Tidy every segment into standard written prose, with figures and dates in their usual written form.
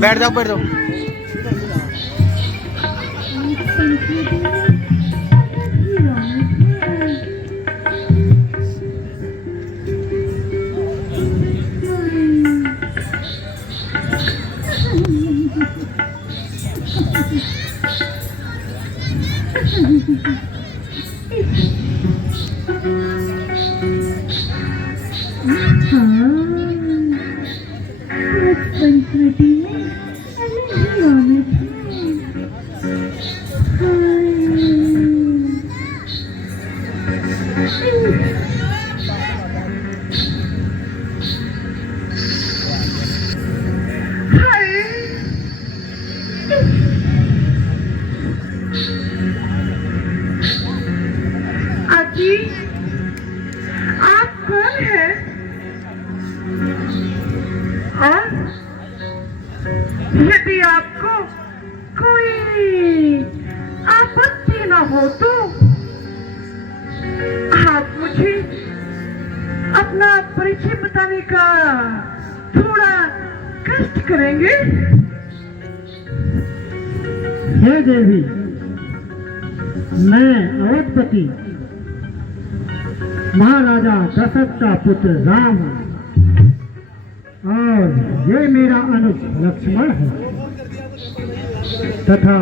बैठ जाओ, बैठ जाओ। आजी, आप कौन हैं? हाँ? यदि आपको कोई आपत्ति न हो तो आप मुझे अपना परिचय बताने का थोड़ा कष्ट करेंगे? हे देवी, मैं अवधपति महाराजा दशरथ का पुत्र राम हूँ और ये मेरा अनुज लक्ष्मण है तथा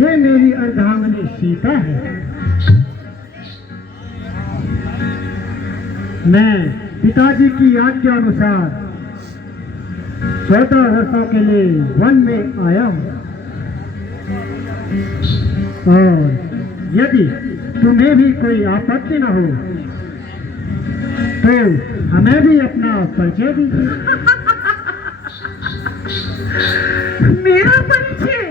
ये मेरी अर्धांगिनी सीता है। मैं पिताजी की आज्ञा अनुसार 14 वर्षों के लिए वन में आया हूँ और यदि तुम्हें भी कोई आपत्ति न हो तो हमें भी अपना परिचय दीजिए। मेरा परिचय?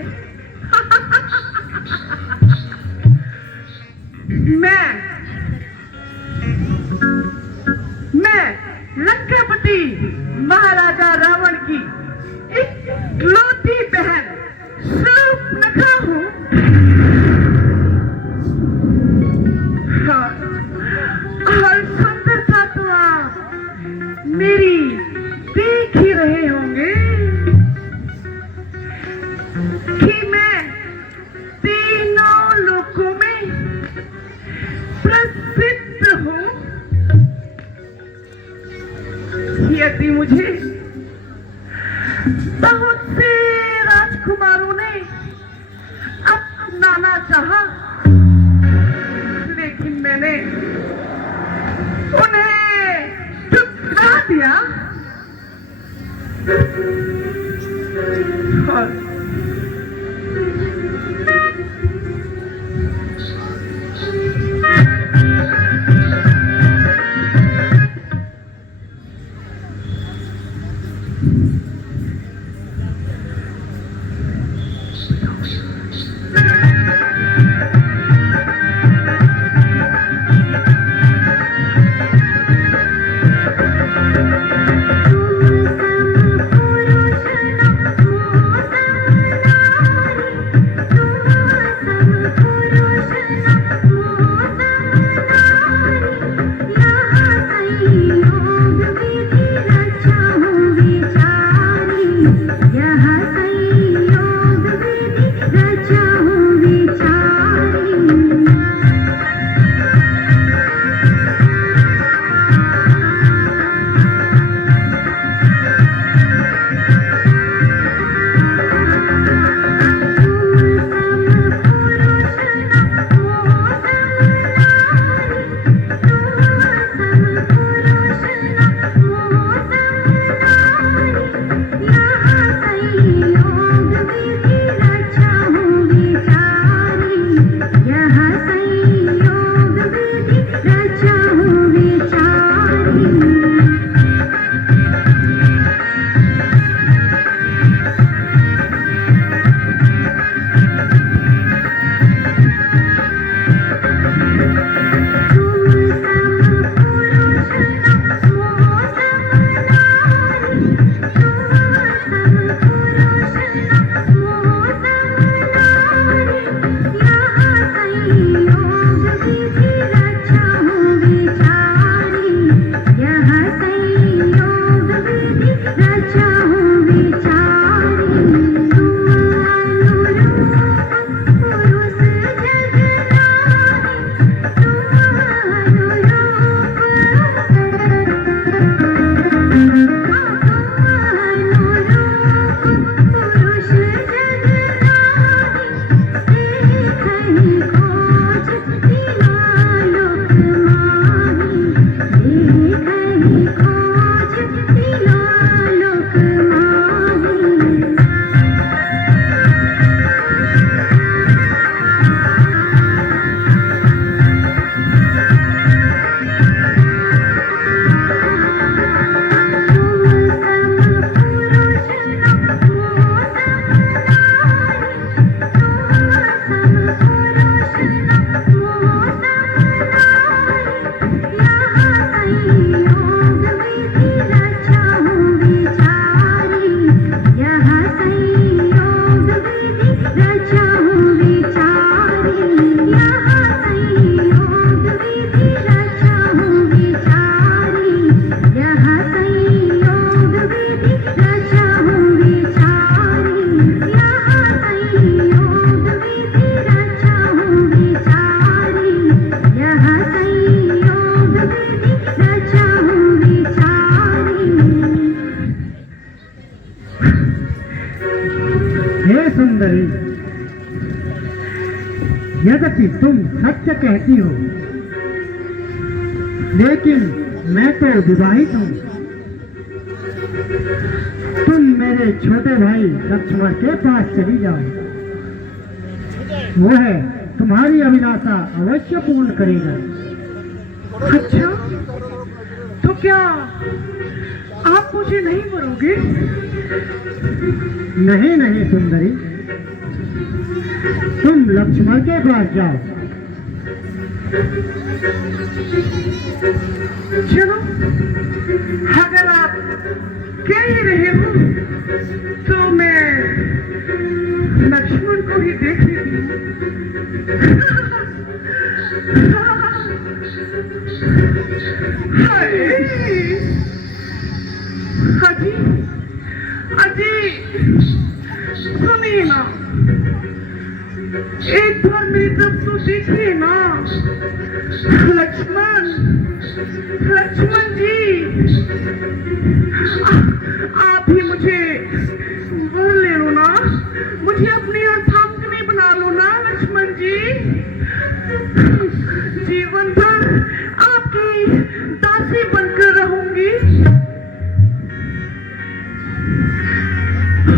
मैं लंकापति महाराजा रावण की इकलौती बहन शूर्पणखा हूँ। और सुंदरता तो आप मेरी देख ही रहे होंगे कि मैं तीनों लोकों में प्रसिद्ध हूँ। यदि मुझे बहुत से राजकुमारों ने अपनाना चाहा, लेकिन मैंने उन्हें ठुकरा दिया। यद्यपि तुम सत्य कहती हो, लेकिन मैं तो विवाहित हूँ। तुम मेरे छोटे भाई लक्ष्मण के पास चली जाओ, वो है तुम्हारी अभिलाषा अवश्य पूर्ण करेगा। अच्छा, तो क्या आप मुझे नहीं मरोगे? नहीं नहीं सुंदरी, तुम लक्ष्मण के पास जाओ। चलो, अगर आप कह ही रहे हो तो मैं लक्ष्मण को ही देख लेती हूँ। हाय, अजी अजी सुनिए ना, एक बार मेरी तरफ तो देखिए ना। लक्ष्मण, लक्ष्मण जी, आप ही मुझे बोल ले लो ना, मुझे अपनी अर्धांगिनी बना लो ना लक्ष्मण जी। जीवन भर आपकी दासी बनकर रहूंगी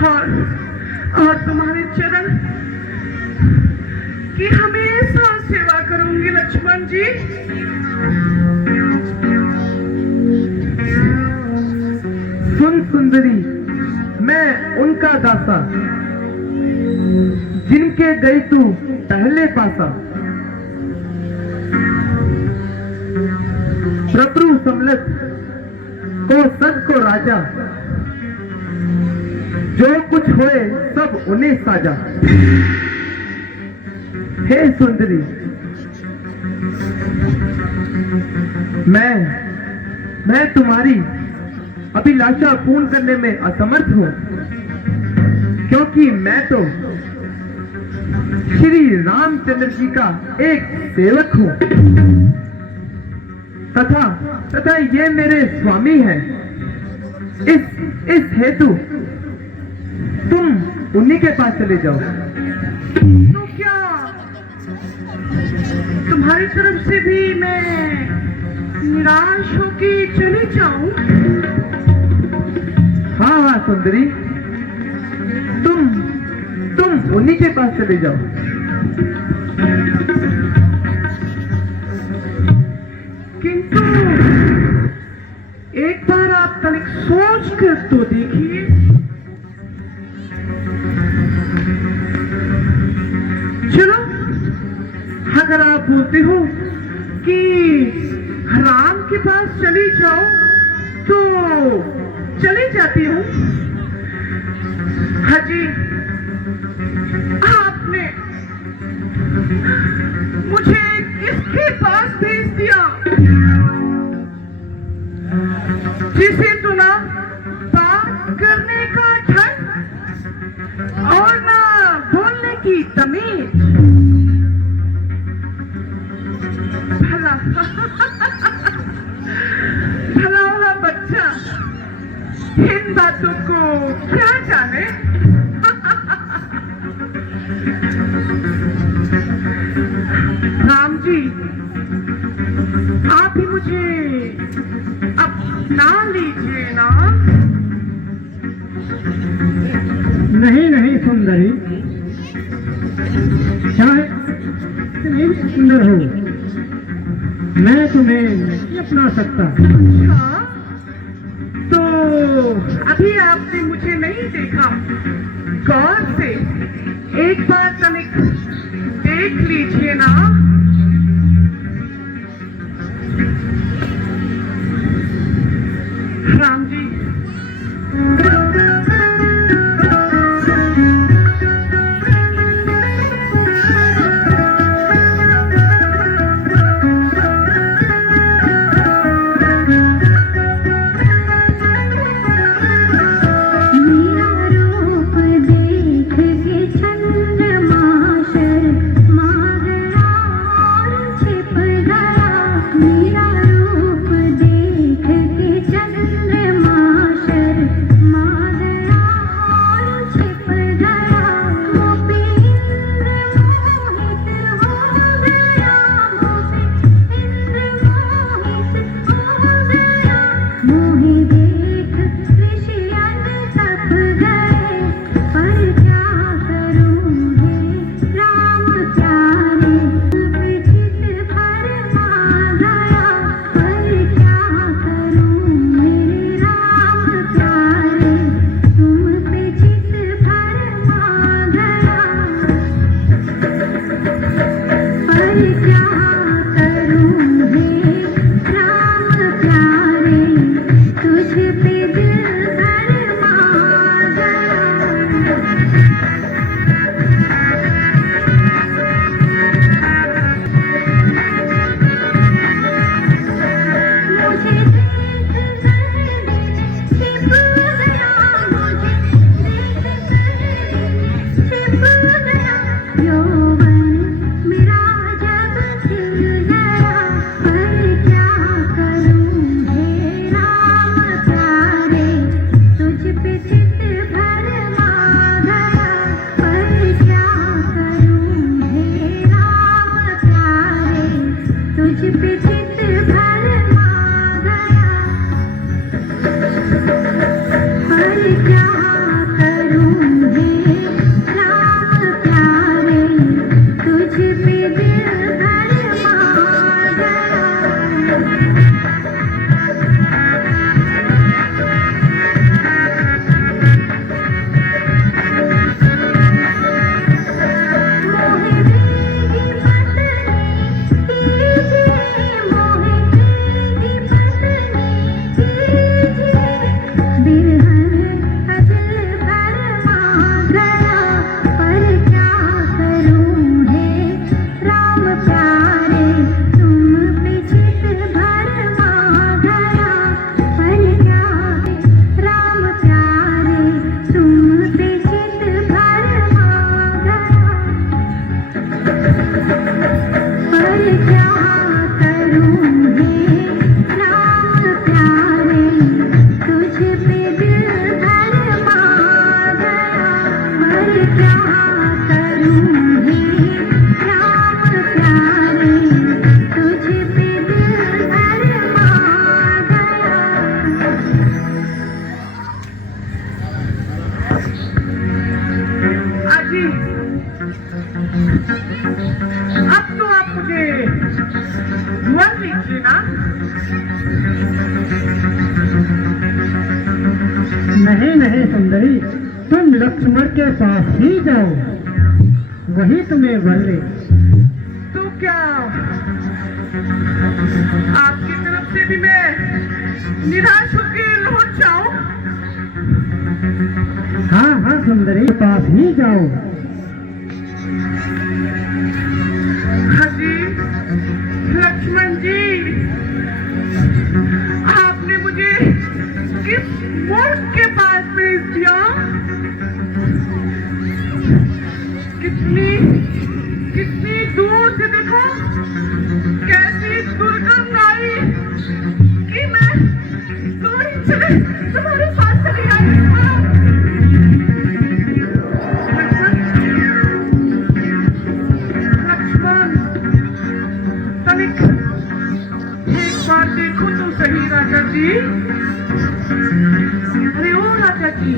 और तुम्हारे चरण की हमेशा सेवा करूंगी लक्ष्मण जी। सुन सुंदरी, मैं उनका दासा जिनके गई तू पहले पासा। शत्रु सम्मिलित को सद को राजा, जो कुछ होए सब उन्हें साजा। हे सुंदरी, मैं तुम्हारी अभिलाषा पूर्ण करने में असमर्थ हूं, क्योंकि मैं तो श्री रामचंद्र जी का एक सेवक हूं, तथा ये मेरे स्वामी हैं। इस हेतु तुम उन्हीं के पास चले जाओ। तो क्या तुम्हारी तरफ से भी मैं निराश होके चली जाऊं? हाँ सुंदरी, तुम उन्हीं के पास चले जाओ। किंतु एक बार आप तनिक सोच कर तो देखिए, चलो, अगर आप बोलते हो कि राम के पास चली जाओ तो चली जाती हूँ। हाँ जी, आपने मुझे किसके पास भेज दिया जिसे तो ना बात करने का ढंग और ना बोलने की तमीज। भला भला वाला बच्चा इन बातों को क्या जाने। राम जी, आप ही मुझे अपना लीजिए ना। नहीं नहीं सुंदरी, चाहे कितनी भी सुंदर हो, मैं तुम्हें नहीं अपना सकता। अच्छा, तो अभी आपने मुझे नहीं देखा, गौर से एक बार तनिक देख लीजिए ना। राम जी, रूप देख के चंद्रमा शर्मा गया। नहीं नहीं सुंदरी, तुम लक्ष्मण के पास ही जाओ, वही तुम्हें वर ले। तो क्या आपकी तरफ से भी मैं निराश होकर लौट जाऊं? हाँ हाँ सुंदरी, पास ही जाओ। हाँ जी लक्ष्मण जी, आपने मुझे किस मूर्ख के पास भेज दिया? कितनी दूर से देखो, कैसी दुर्गंध आई कि मैं दौड़ी चले तुम्हारे पास चली आई। लक्ष्मण, तनिक एक बार देखो तो सही राजा जी। अरे ओ राजा जी,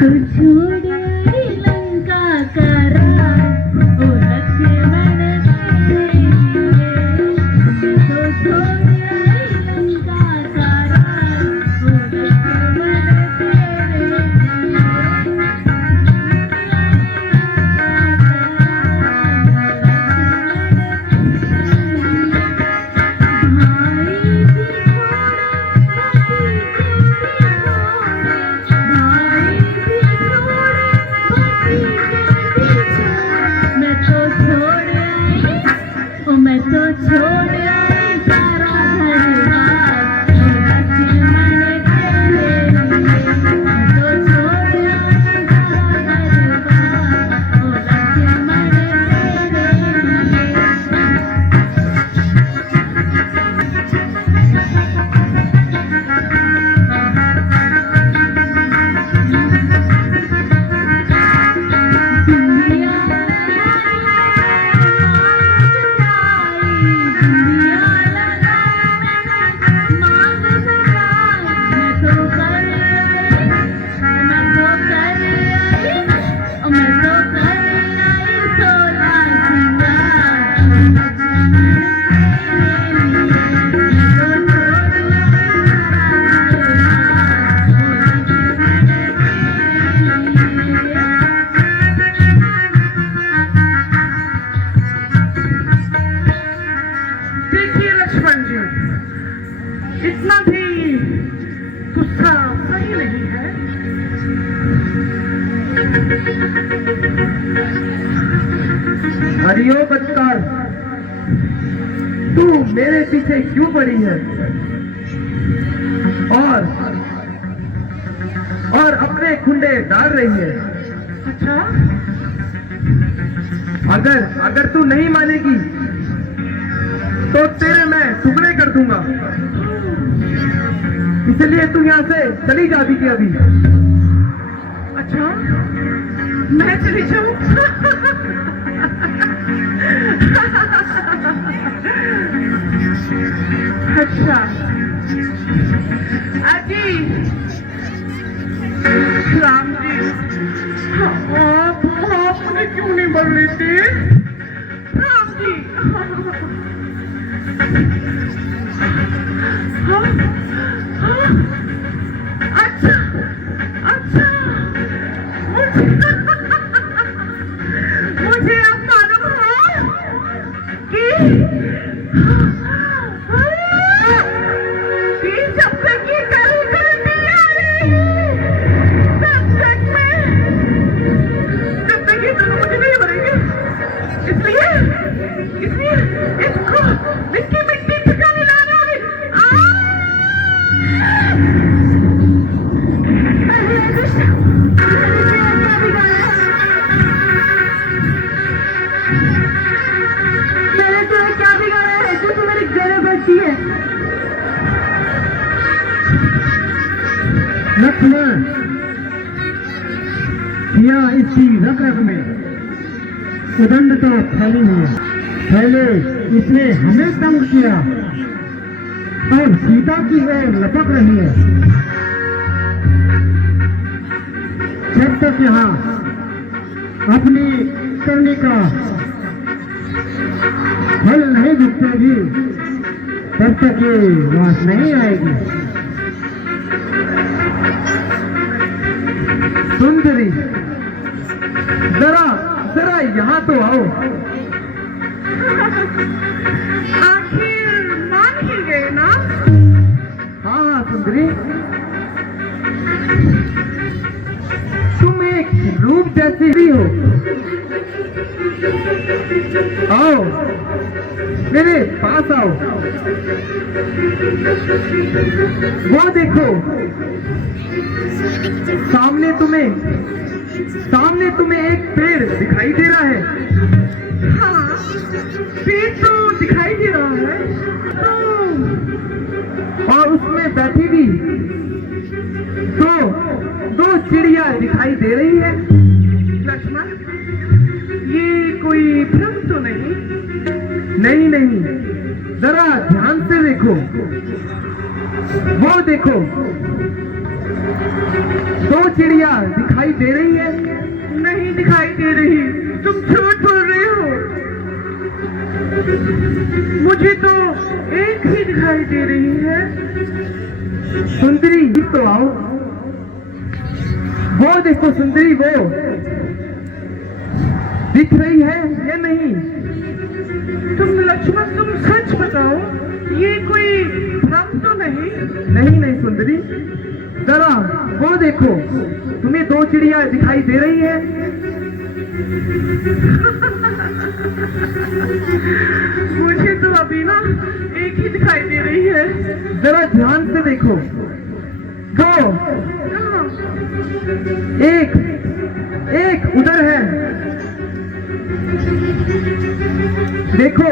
तो छोड़ आई लंका का राज, ओ लक्ष्मण तो छोड़ आई लंका का राज, ओ मैं तो छोड़ आई सारा घरबार, लक्ष्मण तेरे लिए। मैं तो छोड़ आई सारा घरबार, ओ लक्ष्मण तेरे देखिए लक्ष्मण जी, इतना भी गुस्सा सही नहीं है। हरियो बचकार, तू मेरे पीछे क्यों पड़ी है और अपने खुंडे डाल रही है? अच्छा, अगर तू नहीं मानेगी तो तेरे मैं टुकड़े कर दूंगा, इसलिए तू यहाँ से चली जा अभी की अभी। अच्छा मैं चली जाऊं? अच्छा अजी, राम जी, आप मुझे क्यों नहीं बोल लेते? राम जी, अच्छा अच्छा, मुझे अब मालूम है कि जब तक ये गल नहीं आ रही, जब तक ये दोनों मुझे नहीं भरेंगे, इसलिए इसको मिट्टी ठिकाने लाने वाली। मैंने तुम्हें क्या बिगाड़ा है जो तुम मेरे गले बढ़ती है? लक्ष्मण, यहाँ इसकी रग रग में उदंडता फैली हुई है। पहले इसने हमें तंग किया, अब सीता की ओर लपक रही है। जब तक यहाँ अपनी करनी का फल नहीं दिखेगी तब तक ये वास नहीं आएगी। सुंदरी, जरा जरा यहाँ तो आओ। आखिर मान ही गए ना? हाँ हाँ सुंदरी, तुम एक रूप जैसी भी हो। आओ मेरे पास आओ। वो देखो, सामने तुम्हें एक पेड़ दिखाई दे रहा है। हाँ, पेड़ तो दिखाई दे रहा है। और उसमें बैठी भी दो चिड़िया दिखाई दे रही है। लक्ष्मण, ये कोई भ्रम तो नहीं? नहीं नहीं, जरा ध्यान से देखो। वो देखो, दो चिड़िया दिखाई दे रही है। नहीं दिखाई दे रही, तुम झूठ बोल रहे हो। मुझे तो एक ही दिखाई दे रही है। सुंदरी तो आओ। वो देखो सुंदरी, वो दिख रही है या नहीं? तुम लक्ष्मण, तुम सच बताओ, ये कोई भ्रम तो नहीं? नहीं नहीं सुंदरी, जरा वो देखो, तुम्हें दो चिड़िया दिखाई दे रही है। मुझे तो अभी ना एक ही दिखाई दे रही है। जरा ध्यान से देखो, दो, कहाँ? एक उधर है। देखो